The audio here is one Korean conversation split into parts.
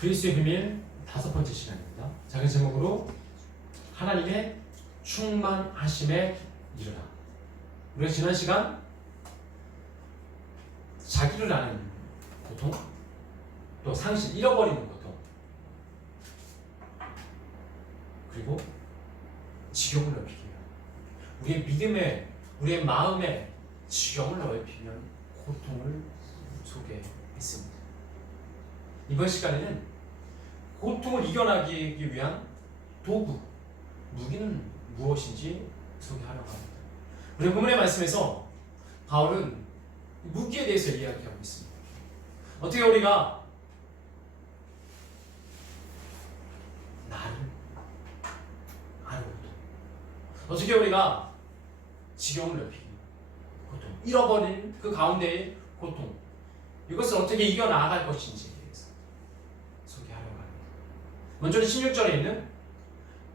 그리스도의 비밀 5번째 시간입니다. 작은 제목으로 하나님의 충만하심에 이르라. 우리가 지난 시간 자기를 아는 고통, 또 상실, 잃어버리는 고통, 그리고 지경을 넓히기 위한 우리의 믿음에, 우리의 마음에 지경을 넓히는 고통을 소개했습니다. 이번 시간에는 고통을 이겨나기 위한 도구, 무기는 무엇인지 소개하려고 합니다. 우리 본문의 말씀에서 바울은 무기에 대해서 이야기하고 있습니다. 어떻게 우리가 나를 아는 고통, 어떻게 우리가 지경을 넓히기 고통, 잃어버린 그 가운데의 고통, 이것을 어떻게 이겨나갈 것인지에 대해서 소개하려고 합니다. 먼저는 16절에 있는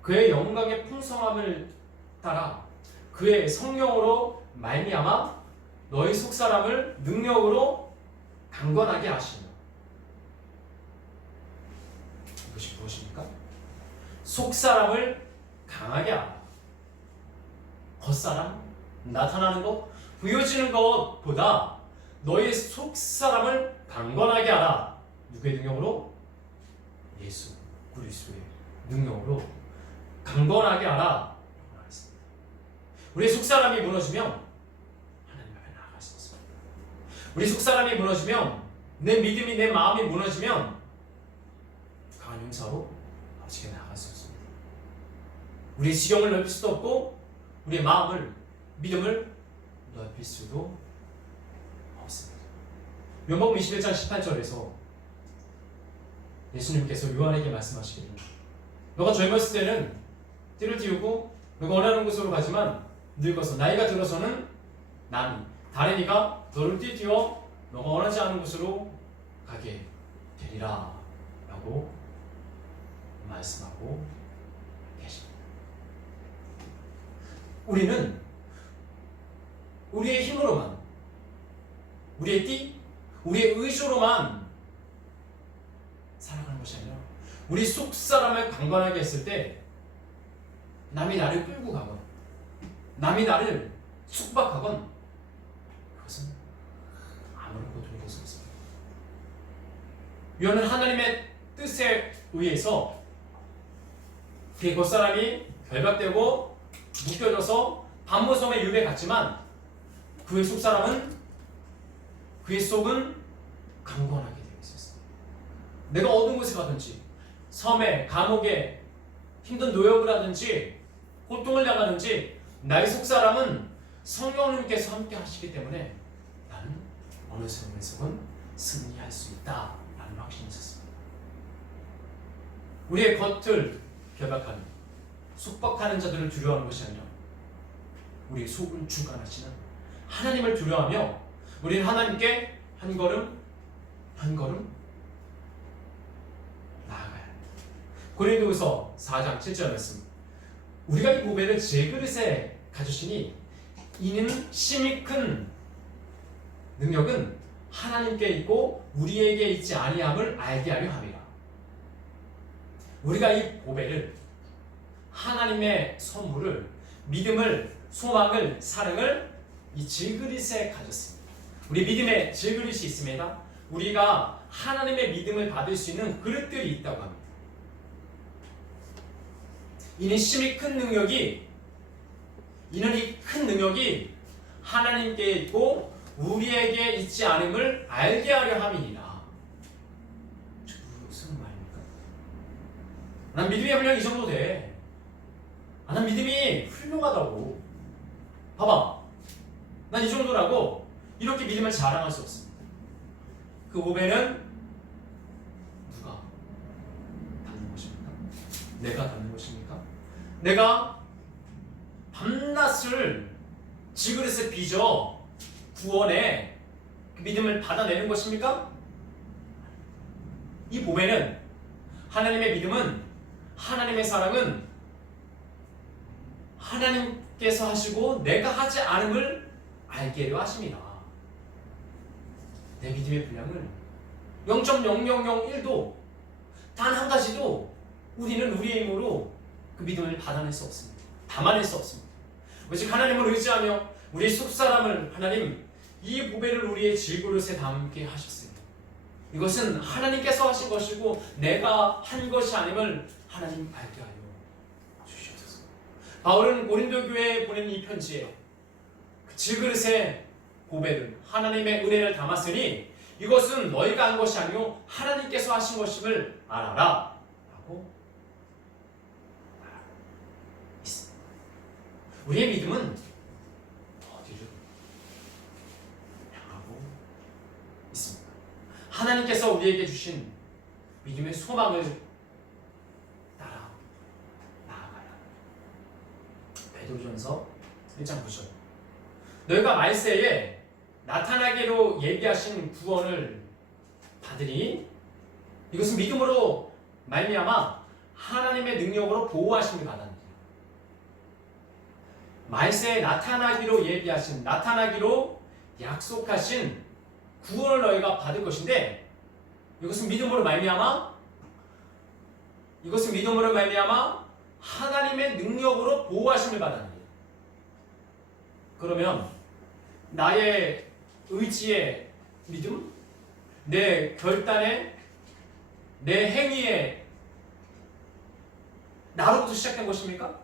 그의 영광의 풍성함을 따라 그의 성령으로 말미암아 너희 속사람을 능력으로 강건하게 하시며. 이것이 무엇입니까? 속사람을 강하게 하라. 겉사람, 나타나는 것, 보여지는 것보다 너희 속사람을 강건하게 하라. 누구의 능력으로? 예수 그리스도의 능력으로 강건하게 하라. 우리 속사람이 무너지면 하나님 앞에 나아갈 수 없습니다. 우리 속사람이 무너지면, 내 믿음이, 내 마음이 무너지면 강한 용사로 아직에 나아갈 수 없습니다. 우리의 지경을 넓힐 수도 없고 우리의 마음을, 믿음을 넓힐 수도 없습니다. 요한복음 21장 18절에서 예수님께서 요한에게 말씀하시기를 너가 젊었을 때는 띠를 띄우고 너가 원하는 곳으로 가지만 늙어서 나이가 들어서는 남이 다른 이가 너를 띠띠워 너가 원하지 않은 곳으로 가게 되리라 라고 말씀하고 계십니다. 우리는 우리의 힘으로만, 우리의 띠, 우리의 의지로만 살아가는 것이 아니라 우리 속사람을 강건하게 했을 때 남이 나를 끌고 가건, 남이 나를束縛하건 그것은 아무런 고통이 될 수 없습니다. 요한은 하나님의 뜻에 의해서 그의 겉사람이 결박되고 묶여져서 반모섬의 유배에 갔지만 그의 속사람은, 그의 속은 강건하게 되어 있었습니다. 내가 어두운 곳에 가든지 섬에, 감옥에 힘든 노역을 하든지 고통을 당하든지 나의 속사람은 성령님께서 함께 하시기 때문에 나는 어느 순간에서는 승리할 수 있다라는 확신이 있었습니다. 우리의 겉을 결박하는, 속박하는 자들을 두려워하는 것이 아니라 우리의 속을 주관하시는 하나님을 두려워하며 우리는 하나님께 한 걸음 한 걸음 나아가야 합니다. 고린도후서 4장 7절 말씀, 우리가 이 보배를 제 그릇에 가주시니 이는 심히 큰 능력은 하나님께 있고 우리에게 있지 아니함을 알게 하려 함이라. 우리가 이 보배를, 하나님의 선물을, 믿음을, 소망을, 사랑을 이 질그릇에 가졌습니다. 우리 믿음의 질그릇이 있습니다. 우리가 하나님의 믿음을 받을 수 있는 그릇들이 있다고 합니다. 이는 심히 큰 능력이, 이는 이 큰 능력이 하나님께 있고 우리에게 있지 않음을 알게 하려 함이니라. 무슨 말입니까? 난 믿음의 분량이 이 정도 돼. 난 믿음이 훌륭하다고. 봐봐, 난 이 정도라고. 이렇게 믿음을 자랑할 수 없습니다. 그 보배는 누가 담는 것입니까? 내가 담는 것입니까? 내가 밤낮을 질그릇에 빚어 구원의 그 믿음을 받아내는 것입니까? 이 보배는, 하나님의 믿음은, 하나님의 사랑은 하나님께서 하시고 내가 하지 않음을 알게 하려 하심이라. 내 믿음의 분량을 0.0001도 단 한 가지도 우리는 우리의 힘으로 그 믿음을 받아낼 수 없습니다. 담아낼 수 없습니다. 오직 하나님을 의지하며 우리 속사람을 하나님 이 보배를 우리의 질그릇에 담게 하셨어요. 이것은 하나님께서 하신 것이고 내가 한 것이 아님을 하나님 알게 하여 주시옵소서. 바울은 고린도 교회에 보낸 이 편지에 그 질그릇에 보배를 하나님의 은혜를 담았으니 이것은 너희가 한 것이 아니요 하나님께서 하신 것임을 알아라 라고 있습니다. 우리의 믿음은 어디를 향하고 있습니다. 하나님께서 우리에게 주신 믿음의 소망을 따라 나아가야 합니다. 베드로전서 1장 9절 너희가 말세에 나타나기로 예비하신 구원을 받으니 이것은 믿음으로 말미암아 하나님의 능력으로 보호하심을 받았느니라. 말세에 나타나기로 예비하신 나타나기로 약속하신 구원을 너희가 받을 것인데 이것은 믿음으로 말미암아 하나님의 능력으로 보호하심을 받았느니라. 그러면 나의 의지의 믿음, 내 결단의, 내 행위의 나로부터 시작된 것입니까?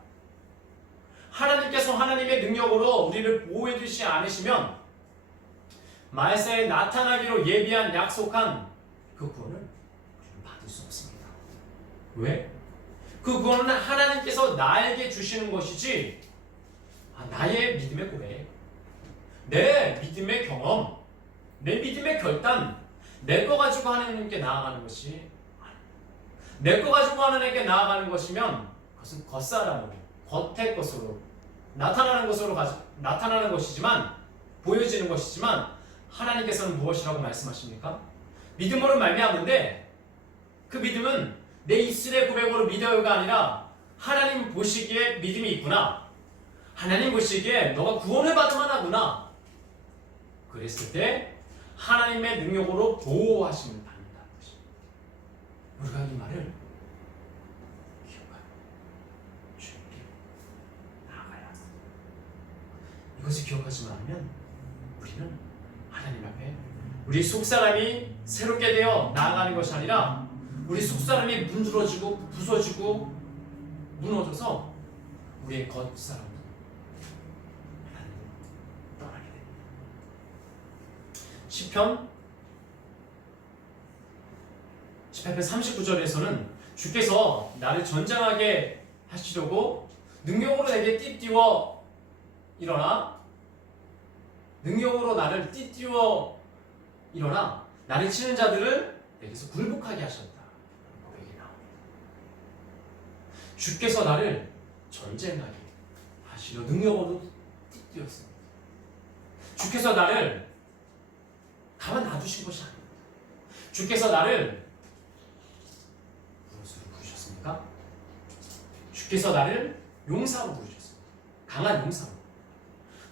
하나님께서 하나님의 능력으로 우리를 보호해 주시지 않으시면 말세에 나타나기로 예비한 약속한 그 구원을 우리는 받을 수 없습니다. 왜? 그 구원은 하나님께서 나에게 주시는 것이지 나의 믿음의 고백, 내 믿음의 경험, 내 믿음의 결단, 내 거 가지고 하나님께 나아가는 것이 내 거 가지고 하나님께 나아가는 것이면 그것은 겉사람으로, 겉의 것으로 나타나는 것이지만 보여지는 것이지만 하나님께서는 무엇이라고 말씀하십니까? 믿음으로 말미암는데 그 믿음은 내 입술의 고백으로 믿어요가 아니라 하나님 보시기에 믿음이 있구나. 하나님 보시기에 너가 구원을 받을 만하구나. 그랬을 때 하나님의 능력으로 보호하심을 받는다는 것입니다. 우리가 이 말을 기억하고 주님께 나아가야 합니다. 이것을 기억하지 않으면 우리는 하나님 앞에 우리 속사람이 새롭게 되어 나아가는 것이 아니라 우리 속사람이 문드러지고 부서지고 무너져서 우리의 겉사람 시편 18편 39절에서는 주께서 나를 전장하게 하시려고 능력으로 내게 띠띠워 일어나 능력으로 나를 띠띠워 일어나 나를 치는 자들을 내게서 굴복하게 하셨다. 고백이 나옵니다. 주께서 나를 전쟁하게 하시려 능력으로 띠띠웠습니다. 주께서 나를 가만 놔두신 것이 아닙니다. 주께서 나를 무엇으로 부르셨습니까? 주께서 나를 용사로 부르셨습니다. 강한 용사로.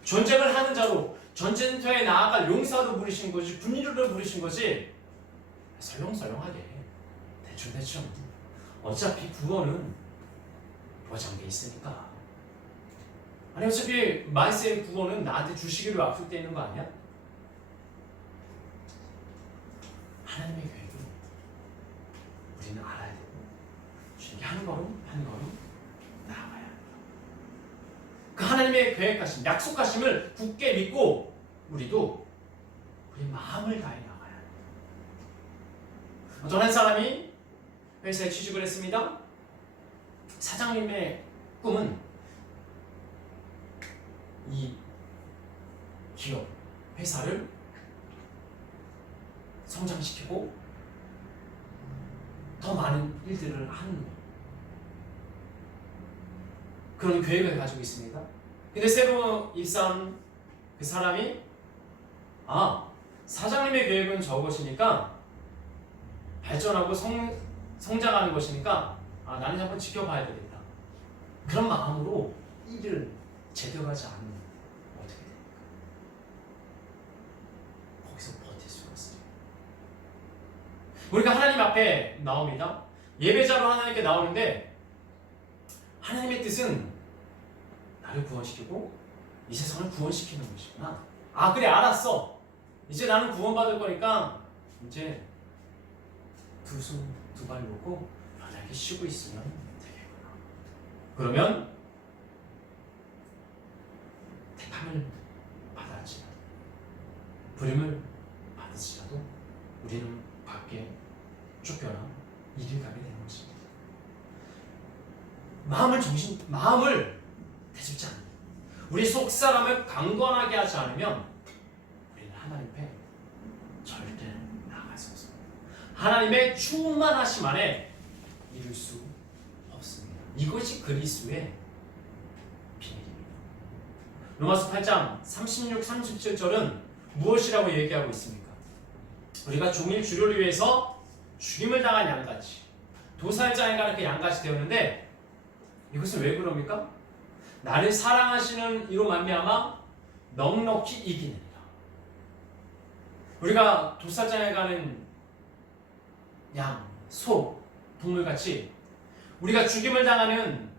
전쟁을 하는 자로, 전쟁터에 나아갈 용사로 부르신 것이, 군인으로 부르신 것이 설렁설렁하게 대충대충 어차피 구원은 보장돼 있으니까. 아니 어차피 말세의 구원은 나한테 주시기로 약속되어 있는 거 아니야? 하나님의 계획은 우리는 알아야 되고 주님께 한 걸음 한 걸음 나아가야 합니다. 그 하나님의 계획하심, 약속하심을 굳게 믿고 우리도 우리의 마음을 다해 나가야 합니다. 어떤 한 사람이 회사에 취직을 했습니다. 사장님의 꿈은 이 기업, 회사를 성장시키고 더 많은 일들을 하는 그런 계획을 가지고 있습니다. 근데 새로 입사한 그 사람이 사장님의 계획은 저것이니까 발전하고 성장하는 것이니까 나는 한번 지켜봐야 되겠다. 그런 마음으로 일을 제대로 하지 않으면 어떻게 됩니까? 거기서 버틸 수가 없어요. 우리가 하나님 앞에 나옵니다. 예배자로 하나님께 나오는데 하나님의 뜻은 나를 구원시키고 이 세상을 구원시키는 것이구나. 아 그래 알았어. 이제 나는 구원받을 거니까 이제 두 손 두 발 놓고 편하게 쉬고 있으면 되겠구나. 그러면 택함을 받았지만 부름을 받으시라도 우리는 밖에 쫓겨나 일을 가게 되는 것입니다. 마음을 대집지 않는 우리 속 사람을 강건하게 하지 않으면 우리는 하나님 앞에 절대 나아갈 수 없습니다. 하나님의 충만하심 안에 이룰 수 없습니다. 이것이 그리스도의 비밀입니다. 로마서 8장 36, 37절은 무엇이라고 얘기하고 있습니까? 우리가 종일 주를 위해서 죽임을 당한 양같이 도살장에 가는 그 양같이 되었는데 이것은 왜 그럽니까? 나를 사랑하시는 이로 말미암아 넉넉히 이기느니라. 우리가 도살장에 가는 양, 소, 동물같이 우리가 죽임을 당하는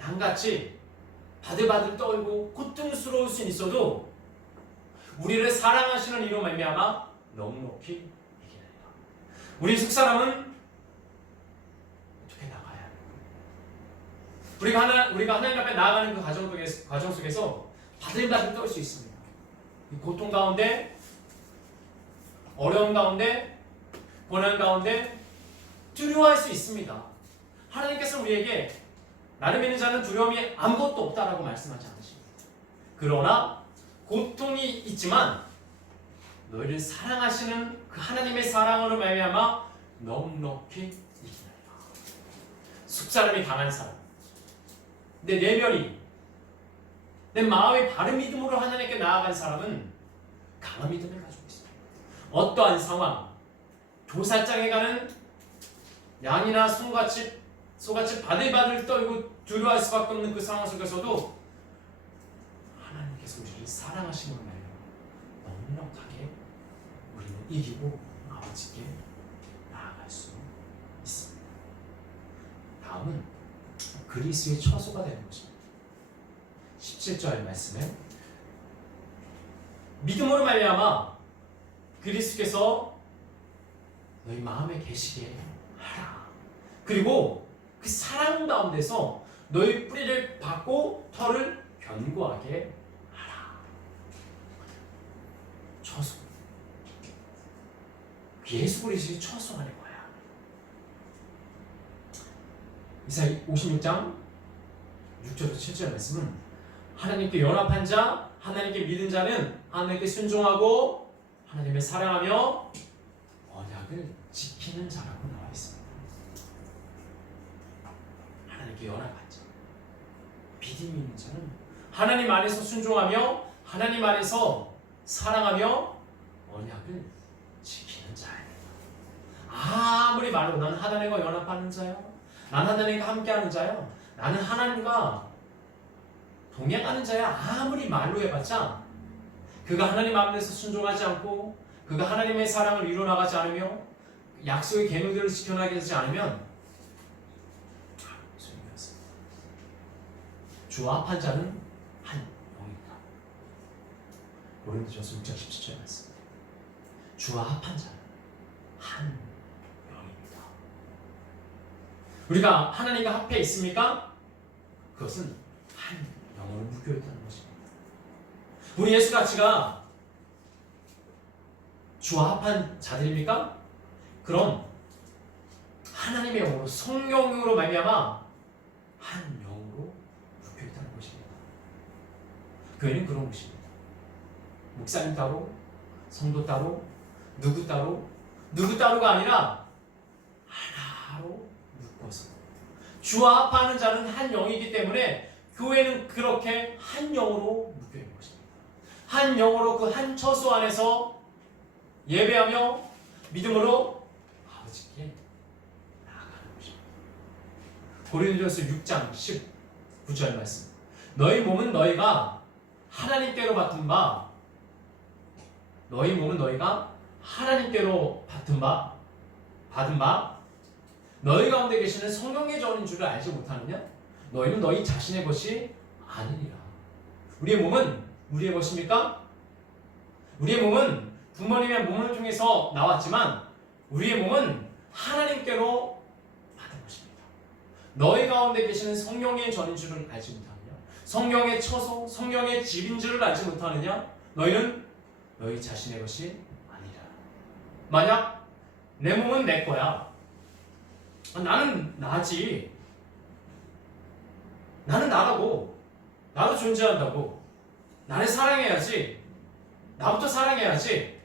양같이 바들바들 떨고 고통스러울 수 있어도 우리를 사랑하시는 이로 말미암아 넉넉히 이기느니라. 우리 속사람은 어떻게 나가야 합니까? 우리가 하나님 앞에 나아가는 그 과정 속에서 바들바들 떨 수 있습니다. 이 고통 가운데, 어려움 가운데, 고난 가운데 두려워할 수 있습니다. 하나님께서 우리에게 나를 믿는 자는 두려움이 아무것도 없다라고 말씀하지 않으십니다. 그러나 고통이 있지만 너희를 사랑하시는 그 하나님의 사랑으로 말미암아 넉넉히 이기느니라. 속사람이 강한 사람, 내 내면이, 내 마음의 바른 믿음으로 하나님께 나아간 사람은 강한 믿음을 가지고 있습니다. 어떠한 상황, 도살장에 가는 양이나 소같이 바들바들 떨고 두려워할 수밖에 없는 그 상황 속에서도 하나님께서 우리를 사랑하시는 말로 넉넉하게 우리는 이기고 아버지께 나아갈 수 있습니다. 다음은 그리스도의 처소가 되는 것입니다. 17절 말씀에 믿음으로 말미암아 그리스도께서 너희 마음에 계시게 하라. 그리고 그 사랑 가운데서 너희 뿌리를 받고 털을 견고하게 하라. 처소. 예수 그리스도의 처소 안에 거야. 이사야 56장 6절에서 7절 말씀은 하나님께 연합한 자, 하나님께 믿은 자는 하나님께 순종하고 하나님을 사랑하며 언약을 지키는 자라고 나와 있습니다. 하나님께 연합한 자, 믿음이 있는 자는 하나님 안에서 순종하며 하나님 안에서 사랑하며 언약을 지키는 자입니다. 아무리 말해도 나는 하나님과 연합하는 자야, 나는 하나님과 함께하는 자야, 나는 하나님과 동행하는 자야, 아무리 말로 해봤자 그가 하나님 앞에서 순종하지 않고 그가 하나님의 사랑을 이루어나가지 않으며 약속의 계명들을 지켜나가지 않으면 소용이 없습니다. 주와 합한 자는 한 영이다. 고린도전서 6장 17절 말씀. 주와 합한 자는 한 영입니다. 우리가 하나님과 합해 있습니까? 그것은 한 영으로 묶여 있다는 것입니다. 우리 예수같이가 주와 합한 자들입니까? 그럼 하나님의 영으로 성령으로 말미암아 한 영으로 묶여 있다는 것입니다. 교회는 그런 곳입니다. 목사님 따로, 성도 따로, 누구 따로가 아니라 하나로 묶어서 주와 합하는 자는 한 영이기 때문에 교회는 그렇게 한 영으로 묶여 있는 것입니다. 한 영으로 그 한 처소 안에서 예배하며 믿음으로 아버지께 나아가는 것입니다. 고린도전서 6장 19절 말씀. 너희 몸은 너희가 하나님께로 받은 바, 받은 바, 너희 가운데 계시는 성령의 전인 줄을 알지 못하느냐? 너희는 너희 자신의 것이 아니니라. 우리의 몸은 우리의 것입니까? 우리의 몸은 부모님의 몸을 통해서 나왔지만 우리의 몸은 하나님께로 받은 것입니다. 너희 가운데 계시는 성령의 전인 줄을 알지 못하느냐? 성령의 처소, 성령의 집인 줄을 알지 못하느냐? 너희는 너희 자신의 것이 아니라. 만약 내 몸은 내 거야. 나는 나지. 나는 나라고. 나도 존재한다고. 나를 사랑해야지. 나부터 사랑해야지.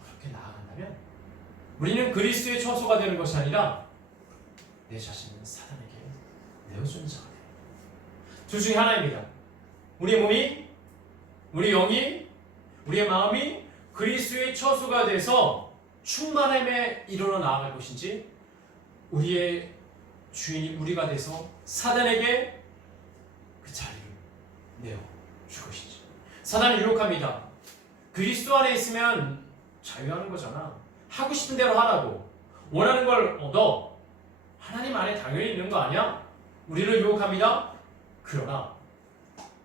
그렇게 나아간다면 우리는 그리스도의 처소가 되는 것이 아니라 내 자신은 사단에게 내어준 자가 됩니다. 둘 중에 하나입니다. 우리의 몸이, 우리 영이, 우리의 마음이 그리스도의 처소가 돼서 충만함에 이르러 나아갈 것인지, 우리의 주인이 우리가 돼서 사단에게 그 자리를 내어줄 것인지. 사단은 유혹합니다. 그리스도 안에 있으면 자유하는 거잖아. 하고 싶은 대로 하라고. 원하는 걸 얻어. 하나님 안에 당연히 있는 거 아니야? 우리를 유혹합니다. 그러나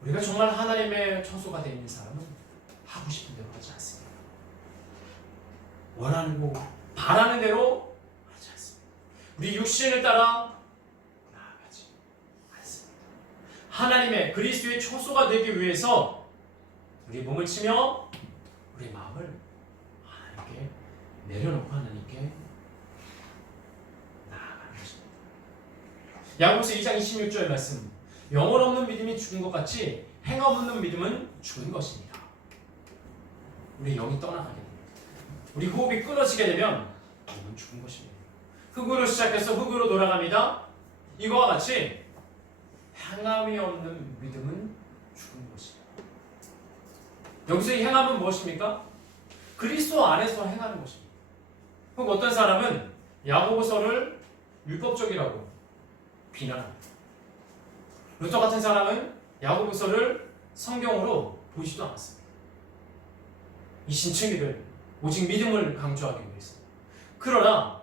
우리가 정말 하나님의 처소가 되어 있는 사람은 하고 싶은 대로 하지 않습니다. 원하는 거, 바라는 대로 하지 않습니다. 우리 육신을 따라 나아가지 않습니다. 하나님의 그리스도의 처소가 되기 위해서 우리 몸을 치며 우리 마음을 하나님께 내려놓고 하나님께 나아가는 것입니다. 야고보서 2장 26절 말씀. 영혼 없는 믿음이 죽은 것 같이 행함 없는 믿음은 죽은 것입니다. 우리 영이 떠나가게 됩니다. 우리 호흡이 끊어지게 되면 영은 죽은 것입니다. 흙으로 시작해서 흙으로 돌아갑니다. 이거와 같이 행함이 없는 믿음은 죽은 것입니다. 여기서 이 행함은 무엇입니까? 그리스도 안에서 행하는 것입니다. 혹 어떤 사람은 야고보서를 율법적이라고 비난합니다. 루터 같은 사람은 야고보서를 성경으로 보지도 않았습니다. 이 신층이를 오직 믿음을 강조하기 위해서. 그러나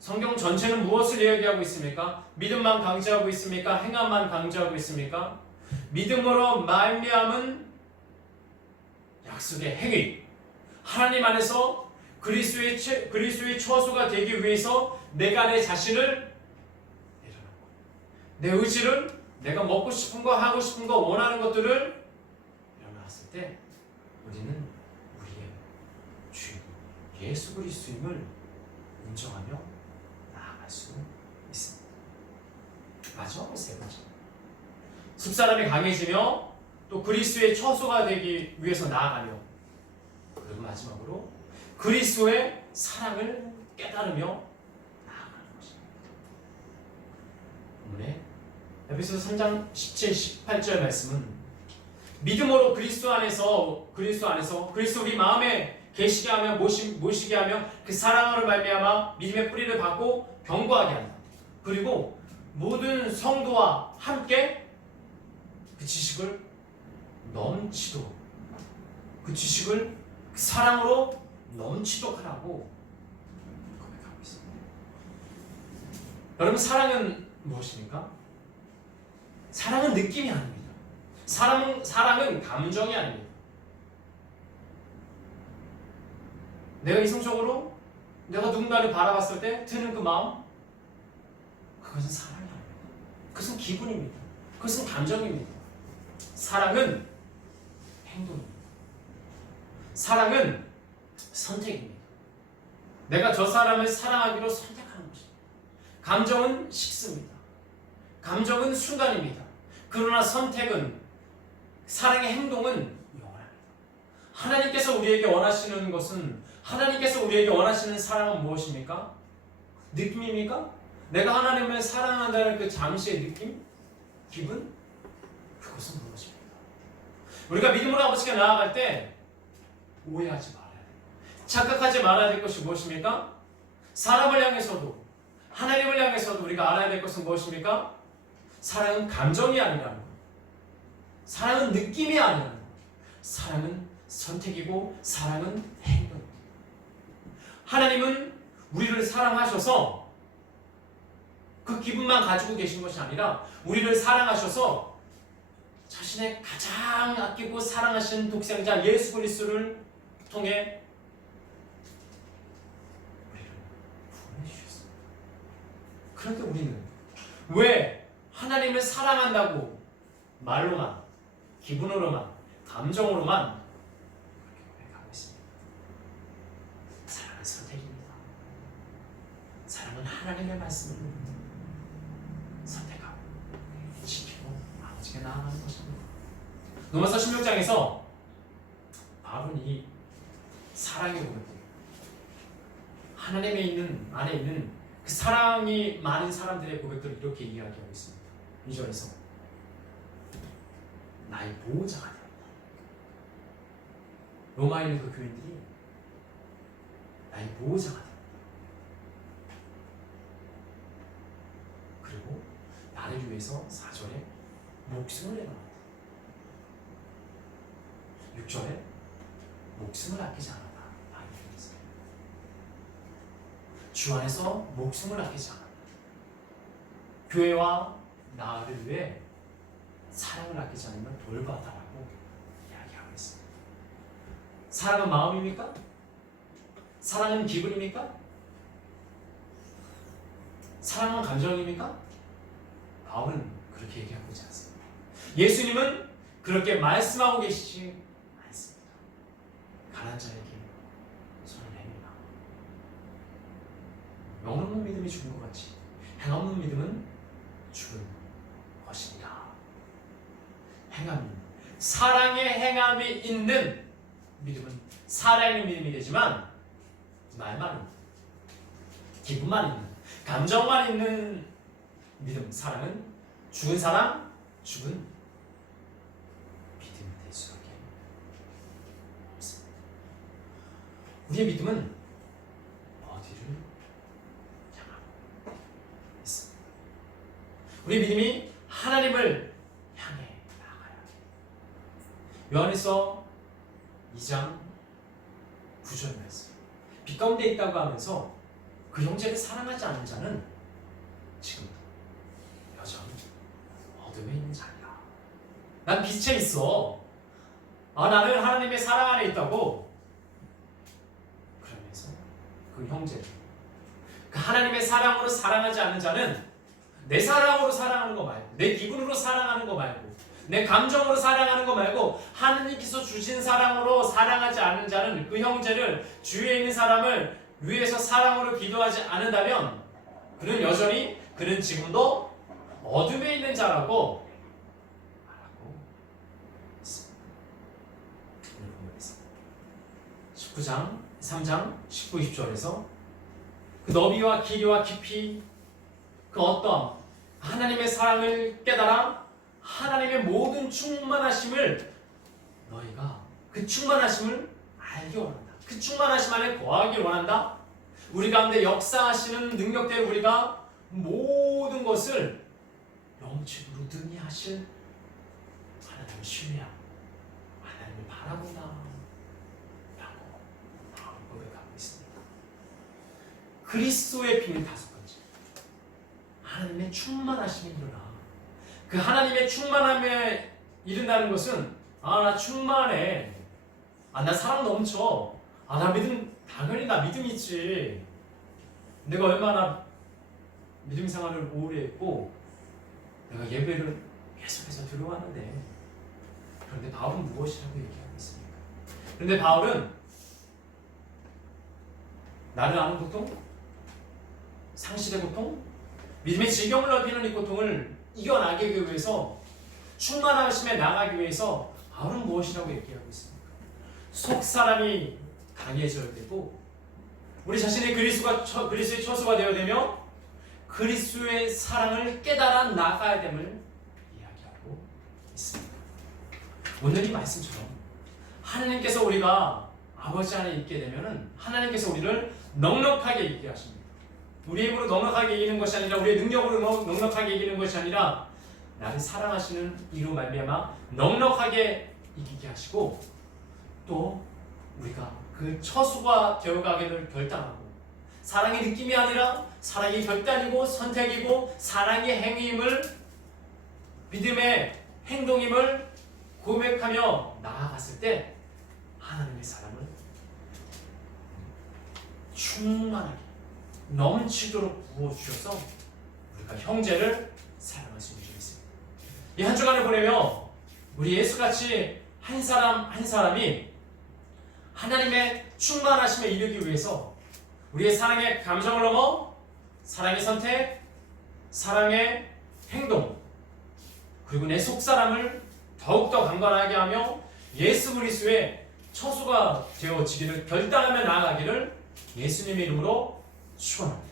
성경 전체는 무엇을 이야기하고 있습니까? 믿음만 강조하고 있습니까? 행함만 강조하고 있습니까? 믿음으로 말미암은 약속의 행위, 하나님 안에서 그리스도의 처소가 되기 위해서 내가 내 자신을 내려놓고 내 의지를, 내가 먹고 싶은 거, 하고 싶은 거, 원하는 것들을 내려놨을 때 우리는 우리의 주인 예수 그리스도임을 인정하며 나아갈 수 있습니다. 마지막으로 세 번째, 습사람이 강해지며 또 그리스도의 처소가 되기 위해서 나아가며, 그리고 마지막으로 그리스도의 사랑을 깨달으며 나아가는 것입니다. 오늘 에베소서 3장 17, 18절 말씀은 믿음으로 그리스도 안에서 그리스도 우리 마음에 계시게 하며 모시게 하며 그 사랑으로 말미암아 믿음의 뿌리를 받고 견고하게 한다. 그리고 모든 성도와 함께 그 지식을 넘치도록, 그 지식을 그 사랑으로 넘치도록 하라고 고백하고 있습니다. 여러분, 사랑은 무엇입니까? 사랑은 느낌이 아닙니다. 사랑은 감정이 아닙니다. 내가 이성적으로 내가 누군가를 바라봤을 때 드는 그 마음, 그것은 사랑이 아닙니다. 그것은 기분입니다. 그것은 감정입니다. 사랑은 행동입니다. 사랑은 선택입니다. 내가 저 사람을 사랑하기로 선택하는 것입니다. 감정은 식습니다. 감정은 순간입니다. 그러나 선택은, 사랑의 행동은 영원합니다. 하나님께서 우리에게 원하시는 것은, 하나님께서 우리에게 원하시는 사랑은 무엇입니까? 느낌입니까? 내가 하나님을 사랑한다는 그 잠시의 느낌? 기분? 그것은 무엇입니까? 우리가 믿음으로 아버지께 나아갈 때 오해하지 말아야 돼요. 착각하지 말아야 될 것이 무엇입니까? 사람을 향해서도 하나님을 향해서도 우리가 알아야 될 것은 무엇입니까? 사랑은 감정이 아니라는 것. 사랑은 느낌이 아니라는 것. 사랑은 선택이고 사랑은 행동입니다. 하나님은 우리를 사랑하셔서 그 기분만 가지고 계신 것이 아니라 우리를 사랑하셔서 자신의 가장 아끼고 사랑하신 독생자 예수 그리스도를 통해 우리를 구원해 주셨습니다. 그런데 우리는 왜 하나님을 사랑한다고 말로만, 기분으로만, 감정으로만 그렇게 고백하고 있습니다. 사랑은 선택입니다. 사랑은 하나님의 말씀을 선택하고 지키고 아버지께 나아가는 것입니다. 로마서 16장에서 바울은 이 사랑의 고백을 하나님에 있는 안에 있는 그 사랑이 많은 사람들의 고백들을 이렇게 이야기하고 있습니다. 2절에서 나의 보호자가 되었다. 로마에 있는 그 교인들이 나의 보호자가 되었다. 그리고 나를 위해서 4절에 목숨을 내놓았다. 6절에 목숨을 아끼지 않았다. 주 안에서 목숨을 아끼지 않았다. 교회와 나를 위해 사랑을 아끼지 않으면 돌바다라고 이야기하고 있습니다. 사랑은 마음입니까? 사랑은 기분입니까? 사랑은 감정입니까? 바울은 그렇게 얘기하고 있지 않습니다. 예수님은 그렇게 말씀하고 계시지 않습니다. 가난한 자에게 손을 내밀라. 영 없는 믿음이 죽은 것 같이 행 없는 믿음은 죽은 것이니라. 행함이, 사랑의 행함이 있는 믿음은 살아있는 믿음이 되지만 말만 있는, 기분만 있는, 감정만 있는 믿음, 사랑은 죽은 사랑, 죽은 믿음이 될 수밖에 없습니다. 우리의 믿음은 어디를 향하고 있습니다. 우리의 믿음이 하나님을 향해 나가야 합니다. 요한일서 2장 9절 말씀. 빛 가운데 있다고 하면서 그 형제를 사랑하지 않는 자는 지금도 여전히 어둠에 있는 자야. 난 빛에 있어. 나는 하나님의 사랑 안에 있다고. 그러면서 그 형제를, 그 하나님의 사랑으로 사랑하지 않는 자는 내 사랑으로 사랑하는 거 말고, 내 기분으로 사랑하는 거 말고, 내 감정으로 사랑하는 거 말고 하나님께서 주신 사랑으로 사랑하지 않는 자는 그 형제를, 주위에 있는 사람을 위해서 사랑으로 기도하지 않는다면 그는 여전히, 그는 지금도 어둠에 있는 자라고 말하고 있습니다. 오늘 본문에서 19장 3장 19, 20절에서 그 너비와 길이와 깊이, 그 어떤 하나님의 사랑을 깨달아 하나님의 모든 충만하심을 너희가, 그 충만하심을 알기 원한다. 그 충만하심 안에 거하기 원한다. 우리 가운데 역사하시는 능력대로 우리가 모든 것을 영적으로 능히 하실 하나님을 신뢰하고 하나님을 바라본다 라고 바울이 고백하고 있습니다. 그리스도의 비밀 5번째, 하나님의 충만하심이 일어나. 그 하나님의 충만함에 이른다는 것은 나 충만해, 나 사랑 넘쳐, 나 믿음, 당연히 나 믿음 있지, 내가 얼마나 믿음 생활을 오래 했고 내가 예배를 계속해서 들어왔는데. 그런데 바울은 무엇이라고 얘기하고 있습니까? 그런데 바울은 나를 아는 고통, 상실의 고통, 믿음의 지경을 넓히는 이 고통을 이겨나가기 위해서, 충만하심에 나가기 위해서 바울은 무엇이라고 얘기하고 있습니까? 속 사람이 강해져야 되고, 우리 자신이 그리스도의 처소가 되어야 되며 그리스도의 사랑을 깨달아 나가야 됨을 이야기하고 있습니다. 오늘 이 말씀처럼 하나님께서 우리가 아버지 안에 있게 되면은 하나님께서 우리를 넉넉하게 있게 하십니다. 우리의 힘으로 넉넉하게 이기는 것이 아니라, 우리의 능력으로 넉넉하게 이기는 것이 아니라, 나를 사랑하시는 이로 말미암아 넉넉하게 이기게 하시고, 또 우리가 그 처수가 되어가기를 결단하고 사랑의 느낌이 아니라 사랑의 결단이고 선택이고 사랑의 행위임을 믿음의 행동임을 고백하며 나아갔을 때 하나님의 사랑을 충만하게 넘치도록 부어주셔서 우리가 형제를 사랑할 수 있는 줄 믿습니다. 이 한 주간을 보내며 우리 예수같이 한 사람 한 사람이 하나님의 충만하심에 이르기 위해서 우리의 사랑의 감정을 넘어 사랑의 선택, 사랑의 행동, 그리고 내 속사람을 더욱더 강건하게 하며 예수 그리스도의 처소가 되어지기를 결단하며 나아가기를 예수님의 이름으로 축원합니다.